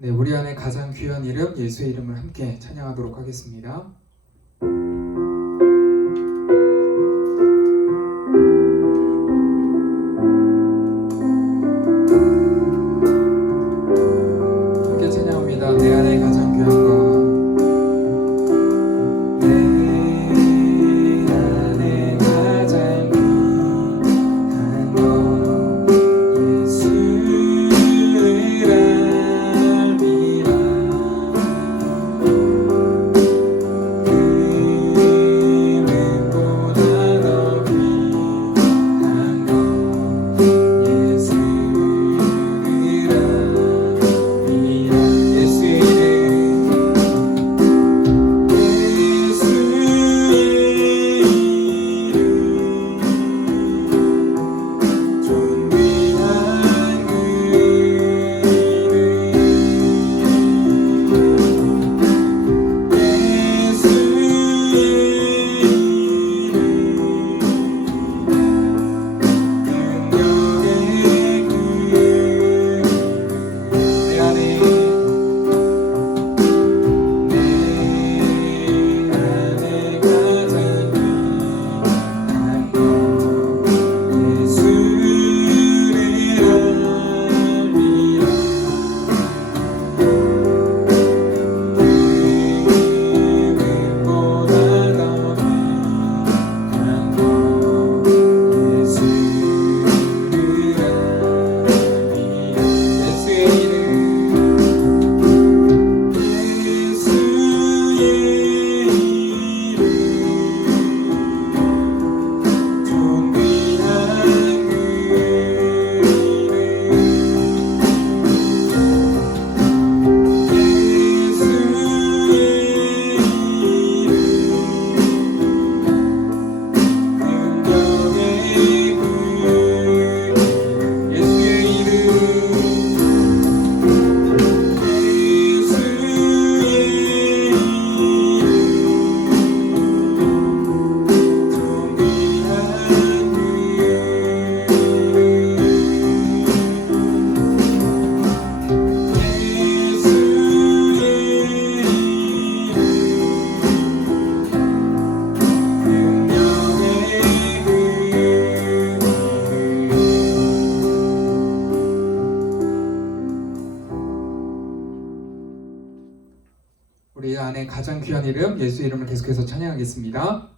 네, 우리 안에 가장 귀한 이름 예수의 이름을 함께 찬양하도록 하겠습니다. 함께 찬양합니다. 내 안에 가장 귀한 것. 우리 안에 가장 귀한 이름 예수의 이름을 계속해서 찬양하겠습니다.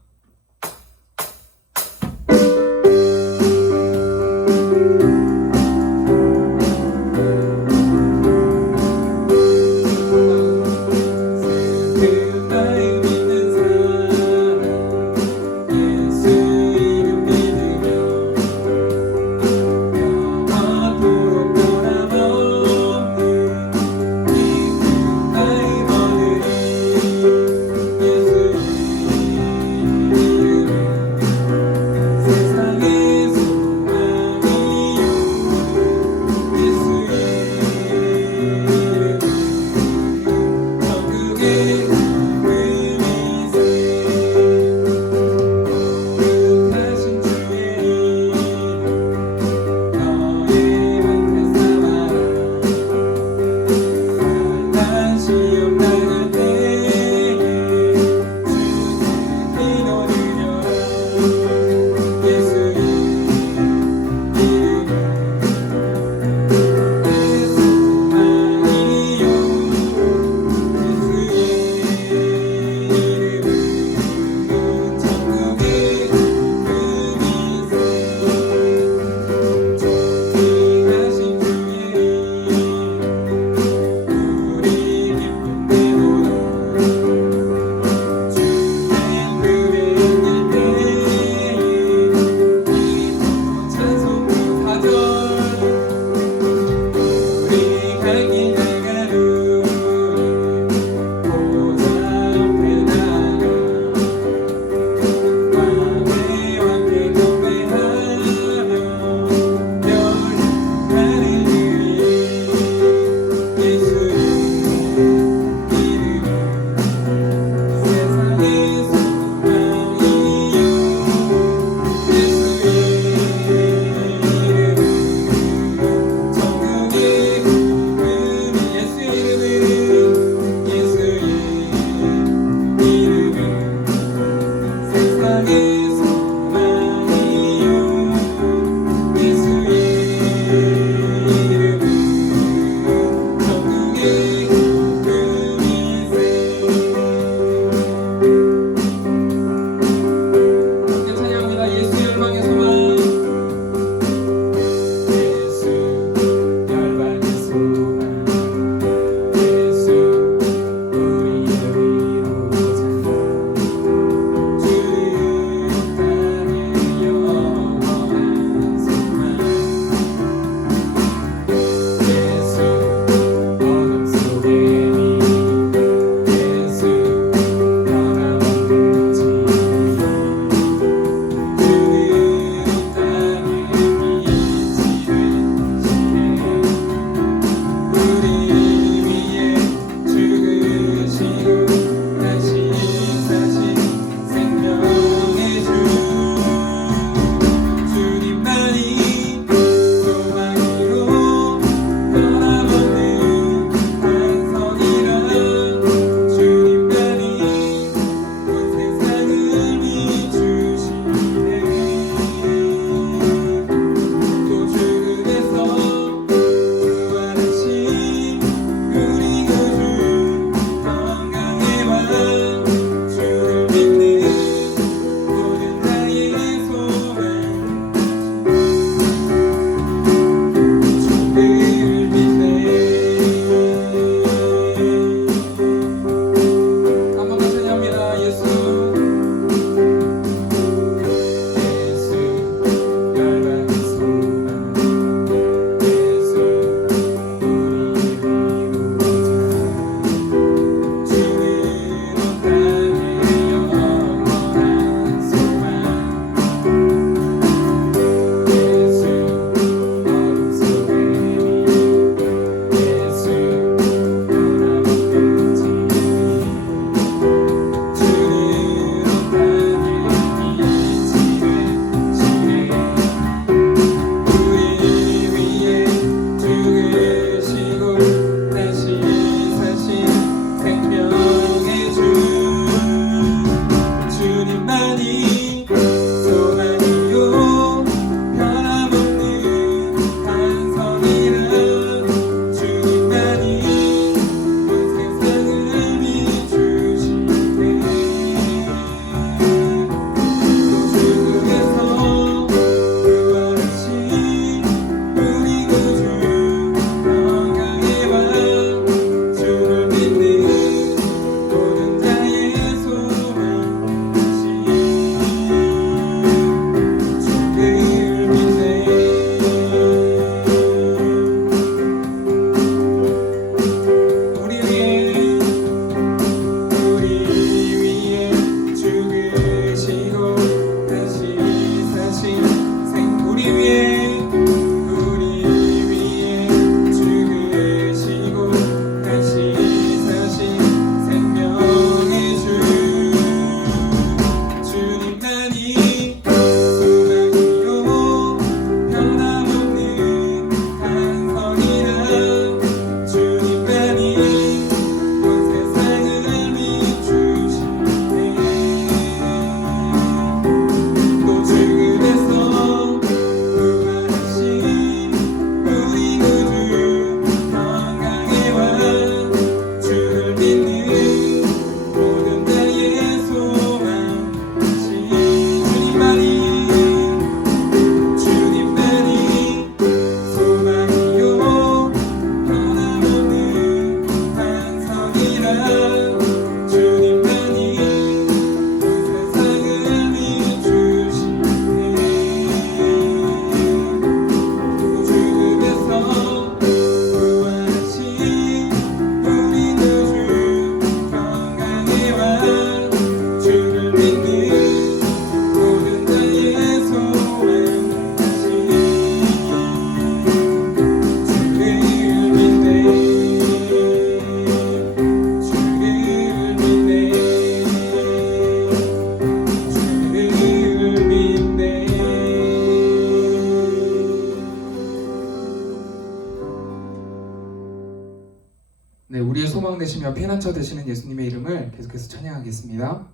네, 우리의 소망 되시며 피난처 되시는 예수님의 이름을 계속해서 찬양하겠습니다.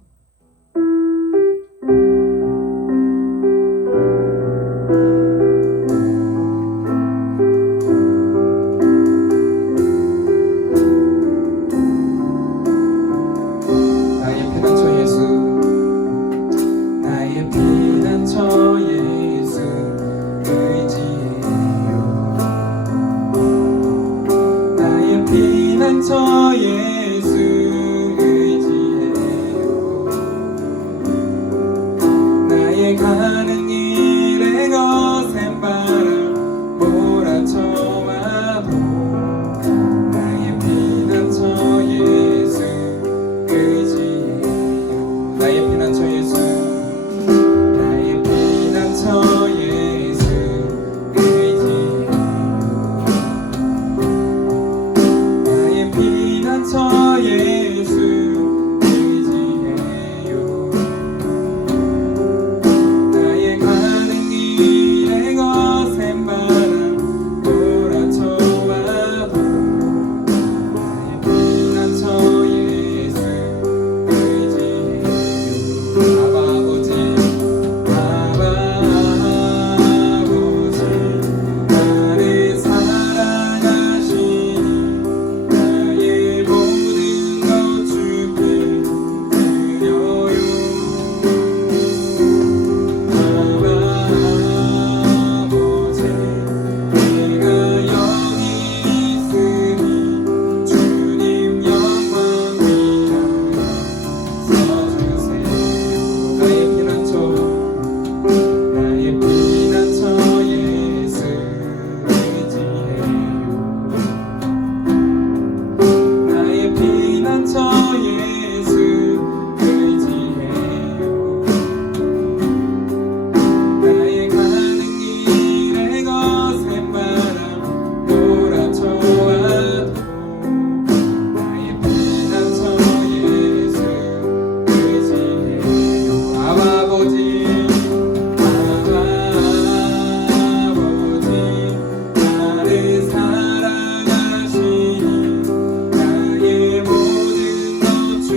나의 피난처 예수, 나의 피난처 예수 의지해요. 나의 피난처 예수 의지해요. 나의 가는 길에 거센 바람 몰아쳐와도 나의 피난처 예수 의지해요. 나의 피난처 예수, 나의 피난처 예수 의지해요. 나의 피난처 예수 의지해요. 나의 가는 길에 거센 바람 몰아쳐와도 나의 피난처 예수 의지해요. 아버지, 아버지, 나를 사랑하시니 나의 모든 것 주께 드려요. 아버지, 내가 여기 있으니 주님 영광 위하여 써주세요. 나의 피난처, 나의 피난처 예수 의지해요. 나의 피난처 예수 의지해요. 나의 가는 길에 거센 바람 몰아쳐와도 나의 피난처 예수 의지해요. 아버지, 아버지, 나를 사랑하시니 나의 모든 것 주께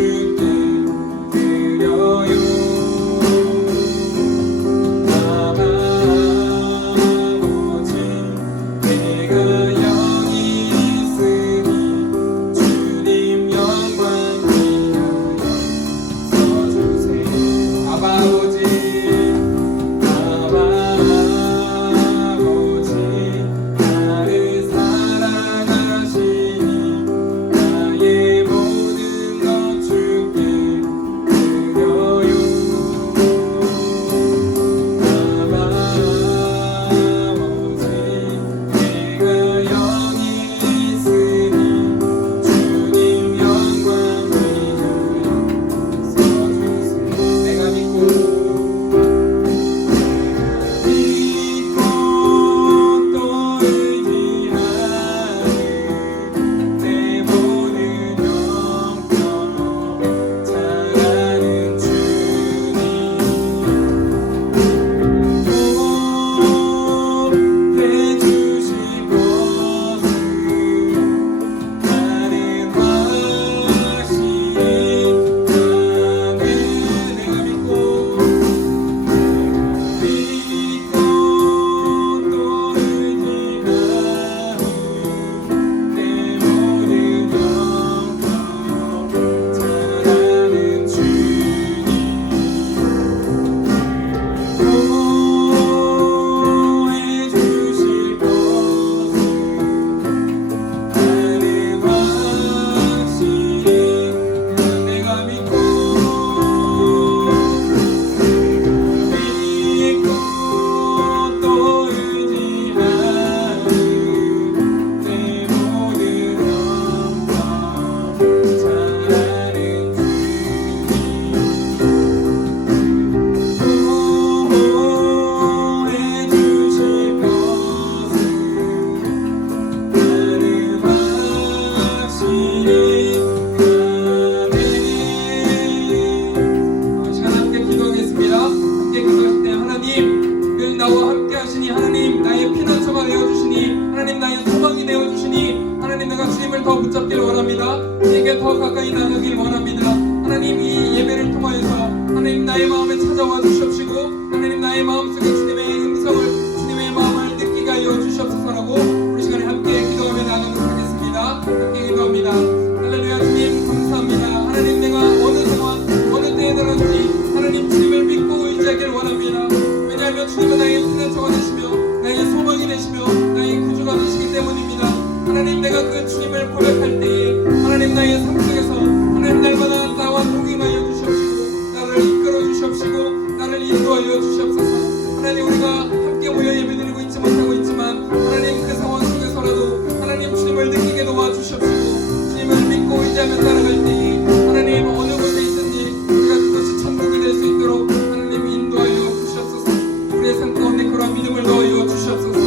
붙잡길 원합니다. 주님께 더 가까이 나가길 원합니다. 하나님, 이 예배를 통하여서 하나님 나의 마음에 찾아와 주시옵시고 하나님 나의 마음속에 주님의 음성을, 주님의 마음을 느끼게 하여 주시옵소서라고 우리 시간에 함께 기도하며 나가도록 하겠습니다. 함께 기도합니다. 할렐루야. 주님 감사합니다. 하나님, 내가 어느 상황 어느 때에 들었는지 하나님 주님을 믿고 의지하길 원합니다. 왜냐하면 주님은 나의 피난처가 되시며 나의 소망이 되시며 나의 구주가 되시기 때문입니다. 하나님, 내가 그 주님을 고백할 때에 하나님 나의 삶 속에서 하나님 날마다 나와 동행하여 주시옵시고 나를 이끌어 주시옵시고 나를 인도하여 주시옵소서. 하나님, 우리가 함께 모여 예배드리고 있지 못하고 있지만 하나님 그 상황 속에서라도 하나님 주님을 느끼게 도와주시옵시고 주님을 믿고 의지하며 따라갈 때에 하나님 어느 곳에 있든지 우리가 그것이 천국이 될 수 있도록 하나님 인도하여 주시옵소서. 우리의 삶 가운데 그러한 믿음을 넣어 주시옵소서.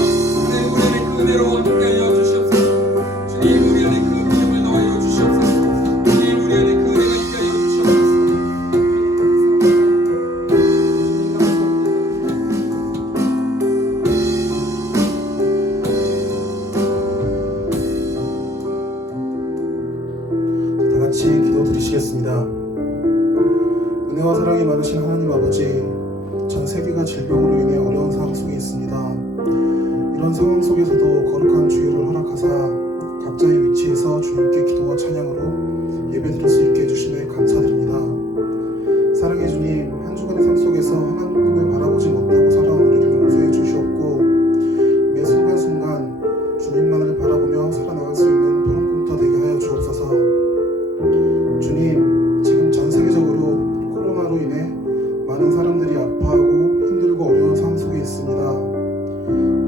하나님, 우리 안에 그 은혜로 함께하여 주시옵소서. 주님, 우리 안에 그 믿음을 넣어 주시옵소서. 주님, 우리 안에 그 은혜가 있게 하여 주시옵소서. 다 같이 기도 드리시겠습니다. 은혜와 사랑이 많으신 하나님 아버지, 전 세계가 질병으로 인해 어려운 상황 속에 있습니다. 이런 상황 속에서도 거룩한 주일을 허락하사 각자의 위치에서 주님께 기도와 찬양으로 예배드릴 수 있게 해주심에 감사드립니다. 사랑의 주님, 한 주간의 삶 속에서 하나님을 바라보지 못하고 살아온 우리를 용서해 주시옵고 매 순간순간 주님만을 바라보며 살아나갈 수 있는 푸른꿈터 되게 하여 주옵소서. 주님, 지금 전 세계적으로 코로나로 인해 많은 사람들이 아파하고 힘들고 어려운 상황 속에 있습니다.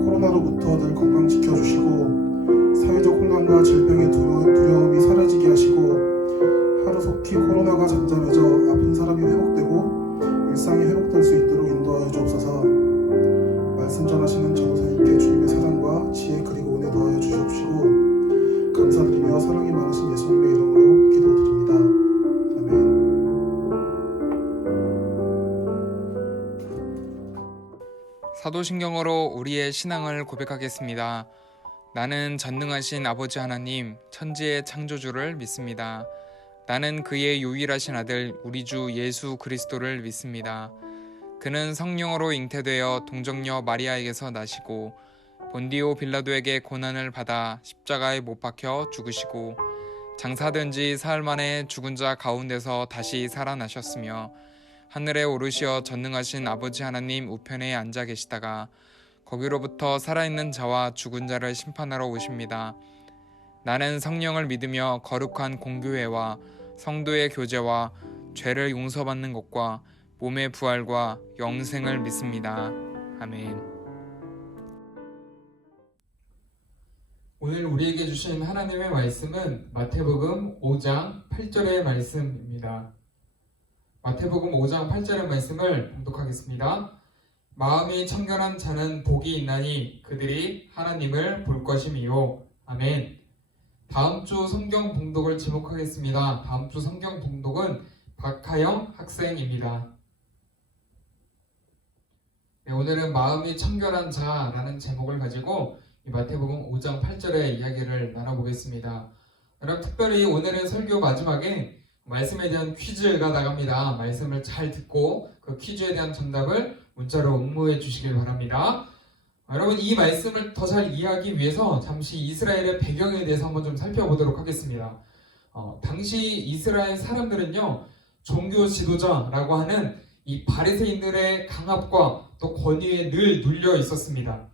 코로나로부터 늘 건강 지켜주시고 사회적 혼란과 질병의 두려움이 사라지게 하시고 하루속히 코로나가 잠잠해져 아픈 사람이 회복되고 일상이 회복될 수 있도록 인도하여 주옵소서. 말씀 전하시는 전도사님께 주님의 사랑과 지혜 그리고 은혜 더하여 주시옵시고 감사드리며 사랑이 많으신 예수님의 이름으로 기도드립니다. 아멘. 사도신경으로 우리의 신앙을 고백하겠습니다. 나는 전능하신 아버지 하나님, 천지의 창조주를 믿습니다. 나는 그의 유일하신 아들 우리 주 예수 그리스도를 믿습니다. 그는 성령으로 잉태되어 동정녀 마리아에게서 나시고 본디오 빌라도에게 고난을 받아 십자가에 못 박혀 죽으시고 장사된 지 사흘 만에 죽은 자 가운데서 다시 살아나셨으며 하늘에 오르시어 전능하신 아버지 하나님 우편에 앉아 계시다가 거기로부터 살아있는 자와 죽은 자를 심판하러 오십니다. 나는 성령을 믿으며 거룩한 공교회와 성도의 교제와 죄를 용서받는 것과 몸의 부활과 영생을 믿습니다. 아멘. 오늘 우리에게 주신 하나님의 말씀은 마태복음 5장 8절의 말씀입니다. 마태복음 5장 8절의 말씀을 봉독하겠습니다. 마음이 청결한 자는 복이 있나니 그들이 하나님을 볼 것임이요. 아멘. 다음 주 성경 봉독을 지목하겠습니다. 다음 주 성경 봉독은 박하영 학생입니다. 네, 오늘은 마음이 청결한 자라는 제목을 가지고 이 마태복음 5장 8절의 이야기를 나눠보겠습니다. 여러분, 특별히 오늘은 설교 마지막에 말씀에 대한 퀴즈가 나갑니다. 말씀을 잘 듣고 그 퀴즈에 대한 정답을 문자로 응모해 주시길 바랍니다. 여러분, 이 말씀을 더 잘 이해하기 위해서 잠시 이스라엘의 배경에 대해서 한번 좀 살펴보도록 하겠습니다. 당시 이스라엘 사람들은요, 종교 지도자라고 하는 이 바리새인들의 강압과 또 권위에 늘 눌려 있었습니다.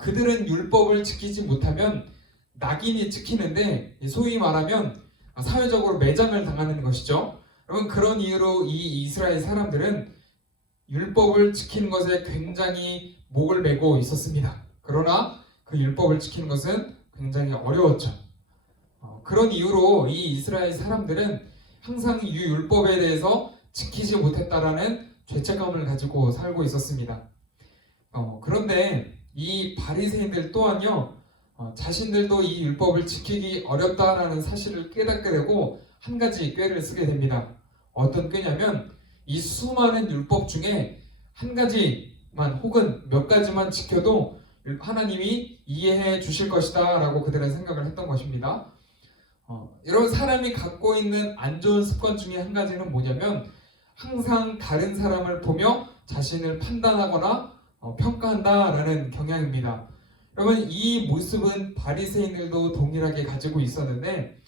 그들은 율법을 지키지 못하면 낙인이 찍히는데 소위 말하면 사회적으로 매장을 당하는 것이죠. 여러분, 그런 이유로 이 이스라엘 사람들은 율법을 지키는 것에 굉장히 목을 매고 있었습니다. 그러나 그 율법을 지키는 것은 굉장히 어려웠죠. 그런 이유로 이 이스라엘 사람들은 항상 이 율법에 대해서 지키지 못했다라는 죄책감을 가지고 살고 있었습니다. 그런데 이 바리새인들 또한요, 자신들도 이 율법을 지키기 어렵다라는 사실을 깨닫게 되고 한 가지 꾀를 쓰게 됩니다. 어떤 꾀냐면 이 수많은 율법 중에 한 가지만 혹은 몇 가지만 지켜도 하나님이 이해해 주실 것이다 라고 그들은 생각을 했던 것입니다. 여러분, 사람이 갖고 있는 안 좋은 습관 중에 한 가지는 뭐냐면 항상 다른 사람을 보며 자신을 판단하거나 평가한다라는 경향입니다. 여러분, 이 모습은 바리새인들도 동일하게 가지고 있었는데,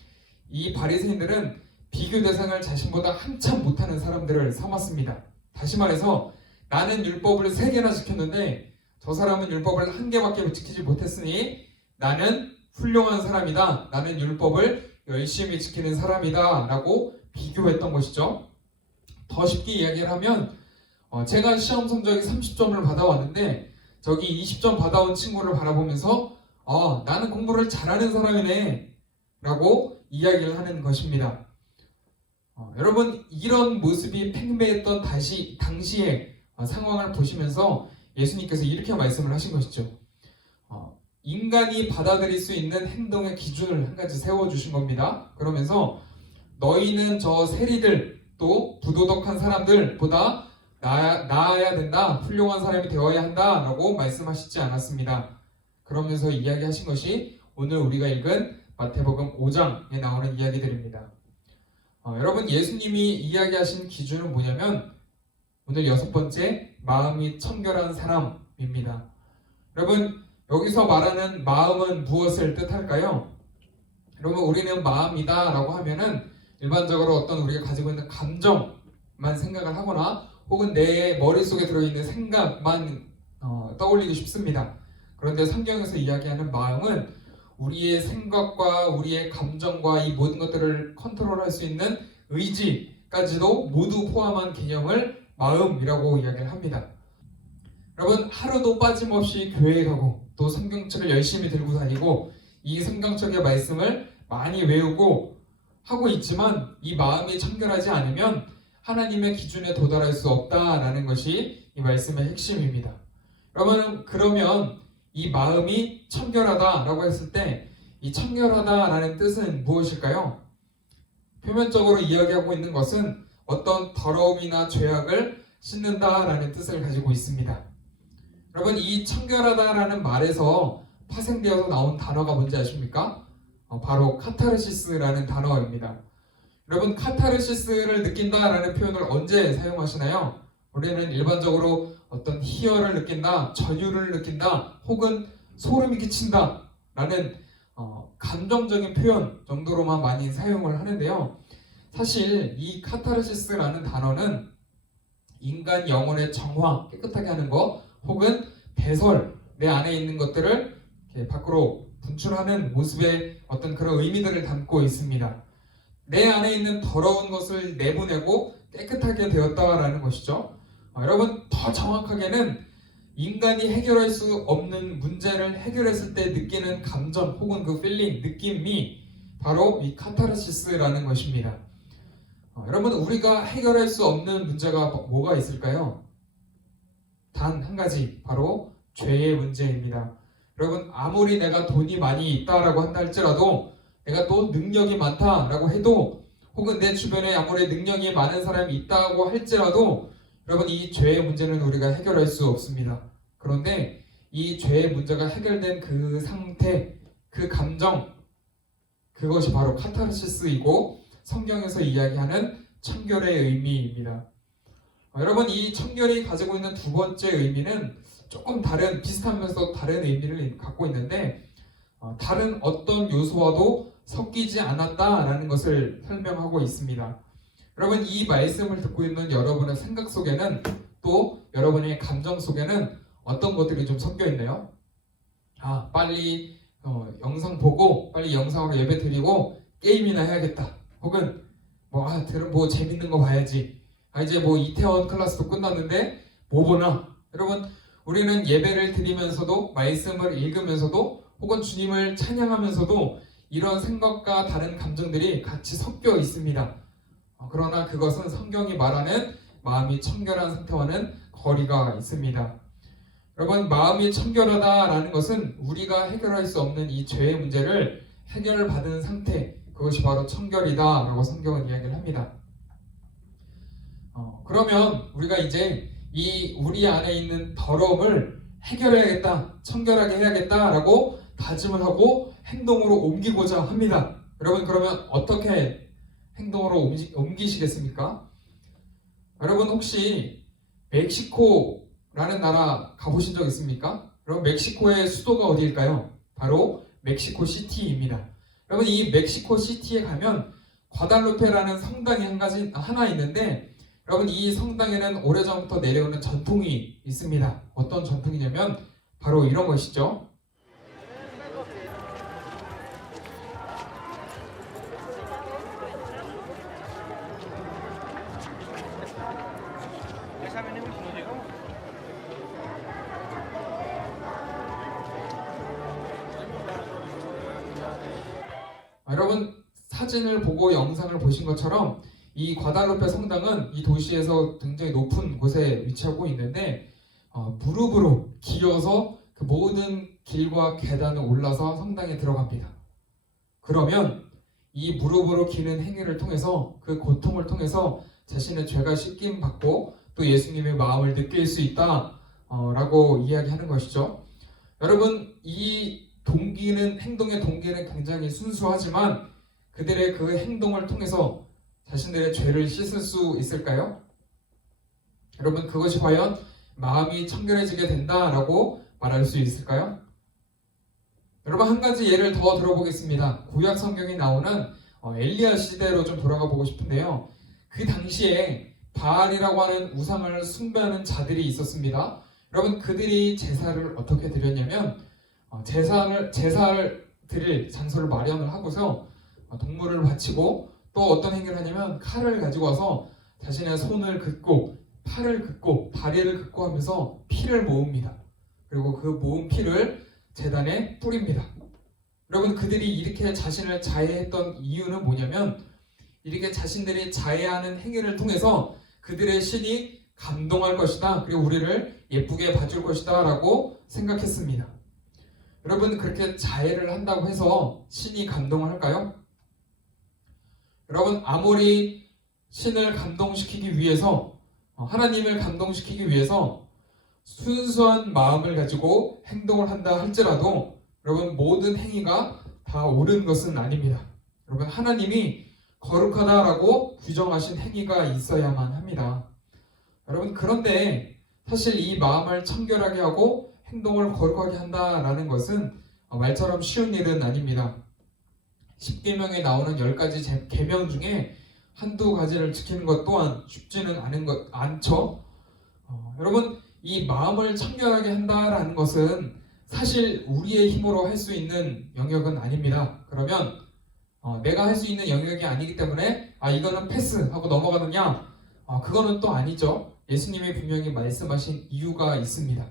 이 바리새인들은 비교 대상을 자신보다 한참 못하는 사람들을 삼았습니다. 다시 말해서 나는 율법을 3개나 지켰는데 저 사람은 율법을 1개밖에 지키지 못했으니 나는 훌륭한 사람이다, 나는 율법을 열심히 지키는 사람이다 라고 비교했던 것이죠. 더 쉽게 이야기를 하면 제가 시험 성적이 30점을 받아왔는데 저기 20점 받아온 친구를 바라보면서 나는 공부를 잘하는 사람이네 라고 이야기를 하는 것입니다. 여러분, 이런 모습이 팽배했던 당시의 상황을 보시면서 예수님께서 이렇게 말씀을 하신 것이죠. 인간이 받아들일 수 있는 행동의 기준을 한 가지 세워주신 겁니다. 그러면서 너희는 저 세리들 또 부도덕한 사람들보다 나아야 된다, 훌륭한 사람이 되어야 한다 라고 말씀하시지 않았습니다. 그러면서 이야기하신 것이 오늘 우리가 읽은 마태복음 5장에 나오는 이야기들입니다. 여러분, 예수님이 이야기하신 기준은 뭐냐면 오늘 6번째, 마음이 청결한 사람입니다. 여러분, 여기서 말하는 마음은 무엇을 뜻할까요? 여러분, 우리는 마음이다 라고 하면은 일반적으로 어떤 우리가 가지고 있는 감정만 생각을 하거나 혹은 내 머릿속에 들어있는 생각만 떠올리기 쉽습니다. 그런데 성경에서 이야기하는 마음은 우리의 생각과 우리의 감정과 이 모든 것들을 컨트롤할 수 있는 의지까지도 모두 포함한 개념을 마음이라고 이야기를 합니다. 여러분, 하루도 빠짐없이 교회에 가고 또 성경책을 열심히 들고 다니고 이 성경책의 말씀을 많이 외우고 하고 있지만 이 마음이 청결하지 않으면 하나님의 기준에 도달할 수 없다라는 것이 이 말씀의 핵심입니다. 여러분, 그러면 이 마음이 청결하다라고 했을 때 이 청결하다라는 뜻은 무엇일까요? 표면적으로 이야기하고 있는 것은 어떤 더러움이나 죄악을 씻는다라는 뜻을 가지고 있습니다. 여러분, 이 청결하다라는 말에서 파생되어서 나온 단어가 뭔지 아십니까? 바로 카타르시스라는 단어입니다. 여러분, 카타르시스를 느낀다라는 표현을 언제 사용하시나요? 우리는 일반적으로 어떤 희열을 느낀다, 전율을 느낀다, 혹은 소름이 끼친다 라는 감정적인 표현 정도로만 많이 사용을 하는데요. 사실 이 카타르시스라는 단어는 인간 영혼의 정화, 깨끗하게 하는 것, 혹은 배설, 내 안에 있는 것들을 이렇게 밖으로 분출하는 모습의 어떤 그런 의미들을 담고 있습니다. 내 안에 있는 더러운 것을 내보내고 깨끗하게 되었다라는 것이죠. 여러분, 더 정확하게는 인간이 해결할 수 없는 문제를 해결했을 때 느끼는 감정 혹은 그 필링, 느낌이 바로 이 카타르시스라는 것입니다. 여러분, 우리가 해결할 수 없는 문제가 뭐가 있을까요? 단 한 가지, 바로 죄의 문제입니다. 여러분, 아무리 내가 돈이 많이 있다라고 한다 할지라도, 내가 또 능력이 많다라고 해도, 혹은 내 주변에 아무리 능력이 많은 사람이 있다고 할지라도 여러분, 이 죄의 문제는 우리가 해결할 수 없습니다. 그런데 이 죄의 문제가 해결된 그 상태, 그 감정, 그것이 바로 카타르시스이고 성경에서 이야기하는 청결의 의미입니다. 여러분, 이 청결이 가지고 있는 두 번째 의미는 조금 비슷하면서 다른 의미를 갖고 있는데, 다른 어떤 요소와도 섞이지 않았다라는 것을 설명하고 있습니다. 여러분, 이 말씀을 듣고 있는 여러분의 생각 속에는, 또 여러분의 감정 속에는 어떤 것들이 좀 섞여 있나요? 빨리 영상 보고 빨리 영상으로 예배 드리고 게임이나 해야겠다. 혹은 뭐 재밌는 거 봐야지. 이제 뭐 이태원 클래스도 끝났는데 뭐 보나? 여러분, 우리는 예배를 드리면서도, 말씀을 읽으면서도, 혹은 주님을 찬양하면서도 이런 생각과 다른 감정들이 같이 섞여 있습니다. 그러나 그것은 성경이 말하는 마음이 청결한 상태와는 거리가 있습니다. 여러분, 마음이 청결하다라는 것은 우리가 해결할 수 없는 이 죄의 문제를 해결을 받은 상태, 그것이 바로 청결이다라고 성경은 이야기를 합니다. 그러면 우리가 이제 이 우리 안에 있는 더러움을 해결해야겠다, 청결하게 해야겠다라고 다짐을 하고 행동으로 옮기고자 합니다. 여러분 그러면 어떻게 행동으로 옮기시겠습니까? 여러분 혹시 멕시코라는 나라 가보신 적 있습니까? 여러분 멕시코의 수도가 어디일까요? 바로 멕시코 시티입니다. 여러분 이 멕시코 시티에 가면 과달루페라는 성당이 하나 있는데 여러분 이 성당에는 오래전부터 내려오는 전통이 있습니다. 어떤 전통이냐면 바로 이런 것이죠. 여러분 사진을 보고 영상을 보신 것처럼 이 과달루페 성당은 이 도시에서 굉장히 높은 곳에 위치하고 있는데 무릎으로 기어서 그 모든 길과 계단을 올라서 성당에 들어갑니다. 그러면 이 무릎으로 기는 행위를 통해서 그 고통을 통해서 자신의 죄가 씻김 받고 또 예수님의 마음을 느낄 수 있다 라고 이야기하는 것이죠. 여러분 이 행동의 동기는 굉장히 순수하지만 그들의 그 행동을 통해서 자신들의 죄를 씻을 수 있을까요? 여러분 그것이 과연 마음이 청결해지게 된다라고 말할 수 있을까요? 여러분 한 가지 예를 더 들어보겠습니다. 구약 성경에 나오는 엘리야 시대로 좀 돌아가 보고 싶은데요. 그 당시에 바알이라고 하는 우상을 숭배하는 자들이 있었습니다. 여러분 그들이 제사를 어떻게 드렸냐면 제사를 드릴 장소를 마련을 하고서 동물을 바치고 또 어떤 행위를 하냐면 칼을 가지고 와서 자신의 손을 긋고 팔을 긋고 다리를 긋고 하면서 피를 모읍니다. 그리고 그 모은 피를 제단에 뿌립니다. 여러분 그들이 이렇게 자신을 자해했던 이유는 뭐냐면 이렇게 자신들이 자해하는 행위를 통해서 그들의 신이 감동할 것이다. 그리고 우리를 예쁘게 봐줄 것이다 라고 생각했습니다. 여러분 그렇게 자해를 한다고 해서 신이 감동을 할까요? 여러분 아무리 신을 감동시키기 위해서 하나님을 감동시키기 위해서 순수한 마음을 가지고 행동을 한다 할지라도 여러분 모든 행위가 다 옳은 것은 아닙니다. 여러분 하나님이 거룩하다라고 규정하신 행위가 있어야만 합니다. 여러분 그런데 사실 이 마음을 청결하게 하고 행동을 거룩하게 한다라는 것은 말처럼 쉬운 일은 아닙니다. 10계명에 나오는 10가지 계명 중에 한두 가지를 지키는 것 또한 쉽지는 않죠. 여러분 이 마음을 청결하게 한다라는 것은 사실 우리의 힘으로 할 수 있는 영역은 아닙니다. 그러면 내가 할 수 있는 영역이 아니기 때문에 이거는 패스하고 넘어가느냐? 그거는 또 아니죠. 예수님이 분명히 말씀하신 이유가 있습니다.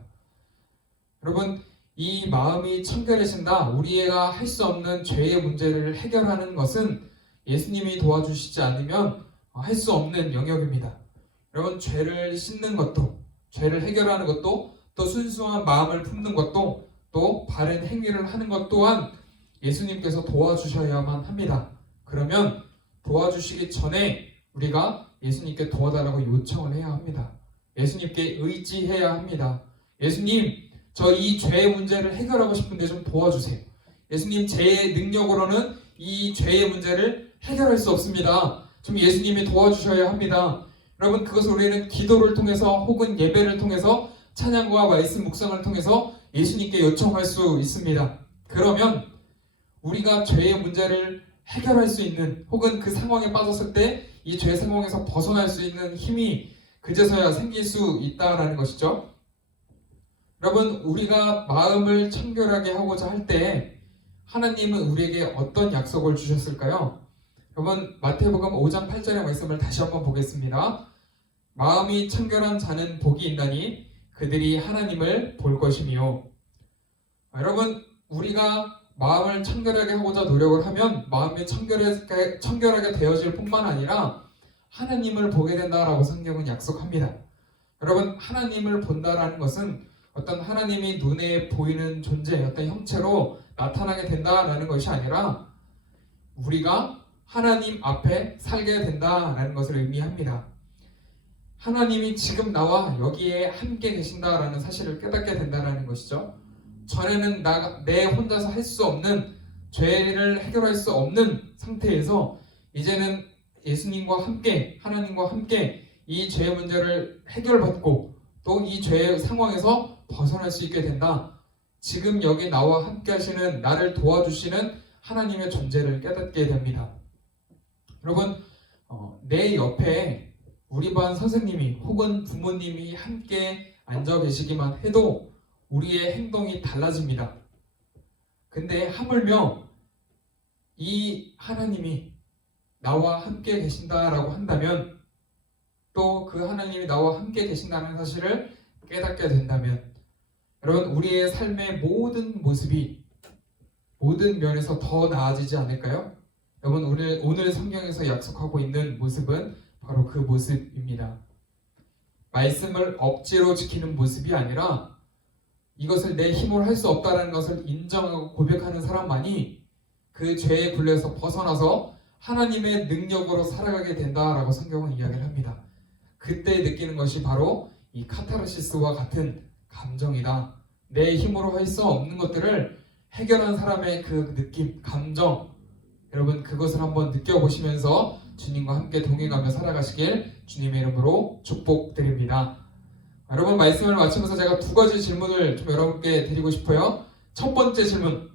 여러분 이 마음이 청결해진다, 우리가 할 수 없는 죄의 문제를 해결하는 것은 예수님이 도와주시지 않으면 할 수 없는 영역입니다. 여러분 죄를 씻는 것도, 죄를 해결하는 것도, 또 순수한 마음을 품는 것도, 또 바른 행위를 하는 것 또한 예수님께서 도와주셔야만 합니다. 그러면 도와주시기 전에 우리가 예수님께 도와달라고 요청을 해야 합니다. 예수님께 의지해야 합니다. 예수님, 저 이 죄의 문제를 해결하고 싶은데 좀 도와주세요. 예수님, 제 능력으로는 이 죄의 문제를 해결할 수 없습니다. 좀 예수님이 도와주셔야 합니다. 여러분, 그것을 우리는 기도를 통해서 혹은 예배를 통해서 찬양과 말씀 묵상을 통해서 예수님께 요청할 수 있습니다. 그러면 우리가 죄의 문제를 해결할 수 있는, 혹은 그 상황에 빠졌을 때 이 죄 상황에서 벗어날 수 있는 힘이 그제서야 생길 수 있다라는 것이죠. 여러분, 우리가 마음을 청결하게 하고자 할 때 하나님은 우리에게 어떤 약속을 주셨을까요? 여러분, 마태복음 5장 8절의 말씀을 다시 한번 보겠습니다. 마음이 청결한 자는 복이 있나니 그들이 하나님을 볼 것이며. 여러분, 우리가 마음을 청결하게 하고자 노력을 하면 마음이 청결하게 되어질 뿐만 아니라 하나님을 보게 된다라고 성경은 약속합니다. 여러분, 하나님을 본다라는 것은 어떤 하나님이 눈에 보이는 존재, 어떤 형체로 나타나게 된다라는 것이 아니라 우리가 하나님 앞에 살게 된다라는 것을 의미합니다. 하나님이 지금 나와 여기에 함께 계신다라는 사실을 깨닫게 된다라는 것이죠. 전에는 내 혼자서 할 수 없는 죄를 해결할 수 없는 상태에서 이제는 예수님과 함께, 하나님과 함께 이 죄의 문제를 해결받고 또 이 죄의 상황에서 벗어날 수 있게 된다. 지금 여기 나와 함께 하시는, 나를 도와주시는 하나님의 존재를 깨닫게 됩니다. 여러분, 내 옆에 우리 반 선생님이 혹은 부모님이 함께 앉아 계시기만 해도 우리의 행동이 달라집니다. 근데 하물며 이 하나님이 나와 함께 계신다라고 한다면, 또 그 하나님이 나와 함께 계신다는 사실을 깨닫게 된다면, 여러분, 우리의 삶의 모든 모습이 모든 면에서 더 나아지지 않을까요? 여러분, 오늘 성경에서 약속하고 있는 모습은 바로 그 모습입니다. 말씀을 억지로 지키는 모습이 아니라 이것을 내 힘으로 할 수 없다는 것을 인정하고 고백하는 사람만이 그 죄의 굴레에서 벗어나서 하나님의 능력으로 살아가게 된다라고 성경은 이야기를 합니다. 그때 느끼는 것이 바로 이 카타르시스와 같은 감정이다. 내 힘으로 할 수 없는 것들을 해결한 사람의 그 느낌, 감정, 여러분 그것을 한번 느껴보시면서 주님과 함께 동행하며 살아가시길 주님의 이름으로 축복드립니다. 여러분, 말씀을 마치면서 제가 두 가지 질문을 좀 여러분께 드리고 싶어요. 첫 번째 질문,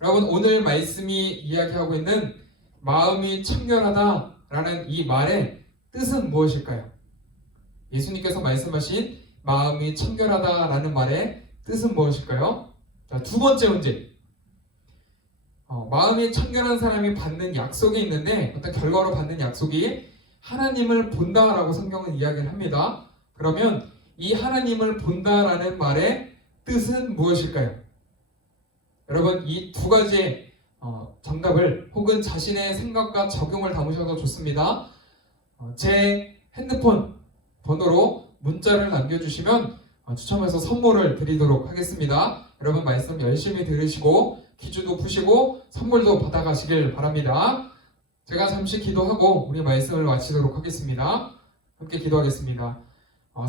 여러분, 오늘 말씀이 이야기하고 있는 마음이 청결하다라는 이 말의 뜻은 무엇일까요? 예수님께서 말씀하신 마음이 청결하다라는 말의 뜻은 무엇일까요? 자, 두 번째 문제, 마음이 청결한 사람이 받는 약속이 있는데, 어떤 결과로 받는 약속이 하나님을 본다라고 성경은 이야기를 합니다. 그러면 이 하나님을 본다라는 말의 뜻은 무엇일까요? 여러분, 이 두 가지의 정답을 혹은 자신의 생각과 적용을 담으셔도 좋습니다. 제 핸드폰 번호로 문자를 남겨주시면 추첨해서 선물을 드리도록 하겠습니다. 여러분, 말씀 열심히 들으시고 기주도 푸시고 선물도 받아가시길 바랍니다. 제가 잠시 기도하고 우리 말씀을 마치도록 하겠습니다. 함께 기도하겠습니다.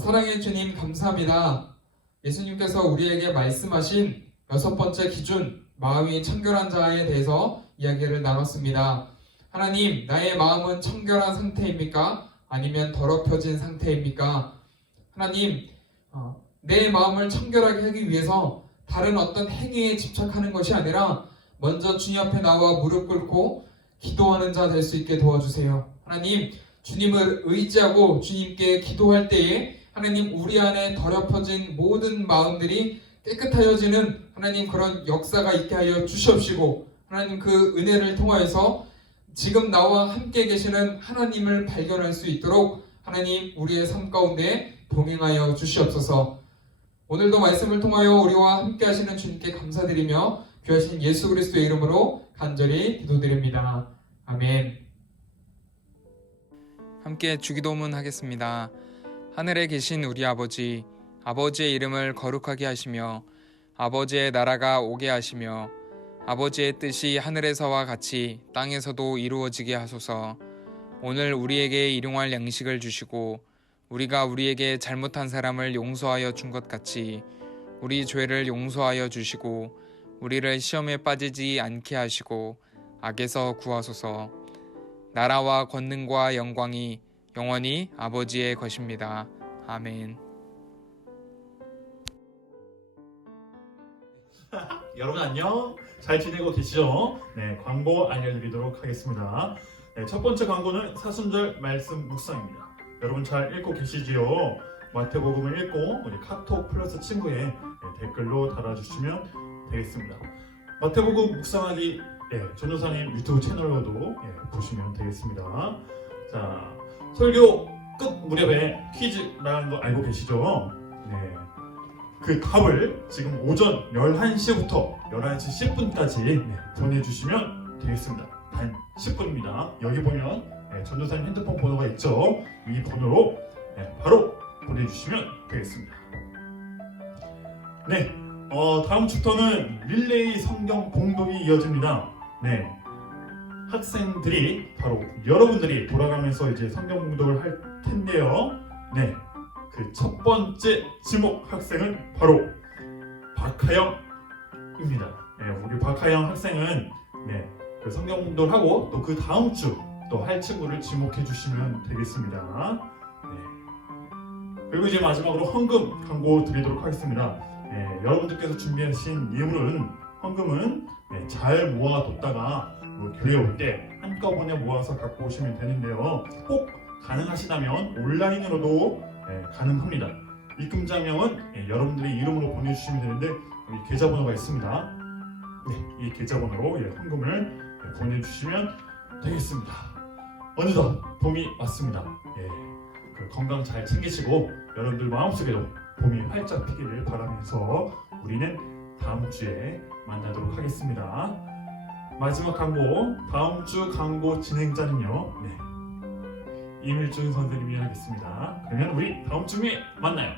사랑의 주님, 감사합니다. 예수님께서 우리에게 말씀하신 여섯 번째 기준, 마음이 청결한 자에 대해서 이야기를 나눴습니다. 하나님, 나의 마음은 청결한 상태입니까? 아니면 더럽혀진 상태입니까? 하나님, 내 마음을 청결하게 하기 위해서 다른 어떤 행위에 집착하는 것이 아니라 먼저 주님 앞에 나와 무릎 꿇고 기도하는 자 될 수 있게 도와주세요. 하나님, 주님을 의지하고 주님께 기도할 때에 하나님, 우리 안에 더럽혀진 모든 마음들이 깨끗하여지는 하나님 그런 역사가 있게 하여 주시옵시고, 하나님 그 은혜를 통하여서 지금 나와 함께 계시는 하나님을 발견할 수 있도록 하나님 우리의 삶 가운데 동행하여 주시옵소서. 오늘도 말씀을 통하여 우리와 함께 하시는 주님께 감사드리며 귀하신 예수 그리스도의 이름으로 간절히 기도드립니다. 아멘. 함께 주기도문 하겠습니다. 하늘에 계신 우리 아버지, 아버지의 이름을 거룩하게 하시며 아버지의 나라가 오게 하시며 아버지의 뜻이 하늘에서와 같이 땅에서도 이루어지게 하소서. 오늘 우리에게 일용할 양식을 주시고 우리가 우리에게 잘못한 사람을 용서하여 준 것 같이 우리 죄를 용서하여 주시고 우리를 시험에 빠지지 않게 하시고 악에서 구하소서. 나라와 권능과 영광이 영원히 아버지의 것입니다. 아멘. 여러분 안녕. 잘 지내고 계시죠? 네, 광고 알려드리도록 하겠습니다. 네, 첫 번째 광고는 사순절 말씀 묵상입니다. 여러분 잘 읽고 계시지요? 마태복음을 읽고 우리 카톡 플러스 친구에 댓글로 달아주시면 되겠습니다. 마태복음 묵상하기 전도사님 유튜브 채널로도 보시면 되겠습니다. 자, 설교 끝 무렵에 퀴즈라는 거 알고 계시죠? 네. 그 답을 지금 오전 11시부터 11시 10분까지 보내주시면 되겠습니다. 단 10분입니다. 여기 보면 전도사님 핸드폰 번호가 있죠? 이 번호로 바로 보내주시면 되겠습니다. 네, 다음 주부터는 릴레이 성경 봉독이 이어집니다. 네, 학생들이 바로 여러분들이 돌아가면서 이제 성경 봉독을 할 텐데요. 네, 그 첫 번째 지목 학생은 바로 박하영입니다. 우리 박하영 학생은 그 성경공부를 하고 또 그 다음 주 또 할 친구를 지목해 주시면 되겠습니다. 그리고 이제 마지막으로 헌금 광고 드리도록 하겠습니다. 여러분들께서 준비하신 예물은 헌금은 잘 모아뒀다가 교회 올 때 한꺼번에 모아서 갖고 오시면 되는데요. 꼭 가능하시다면 온라인으로도 가능합니다. 입금장명은 여러분들의 이름으로 보내주시면 되는데 여기 계좌번호가 있습니다. 이 계좌번호로 헌금을 보내주시면 되겠습니다. 어느덧 봄이 왔습니다. 그 건강 잘 챙기시고 여러분들 마음속에도 봄이 활짝 피기를 바라면서 우리는 다음 주에 만나도록 하겠습니다. 마지막 광고, 다음 주 광고 진행자는요, 이밀준 선생님이 하겠습니다. 그러면 우리 다음 주에 만나요.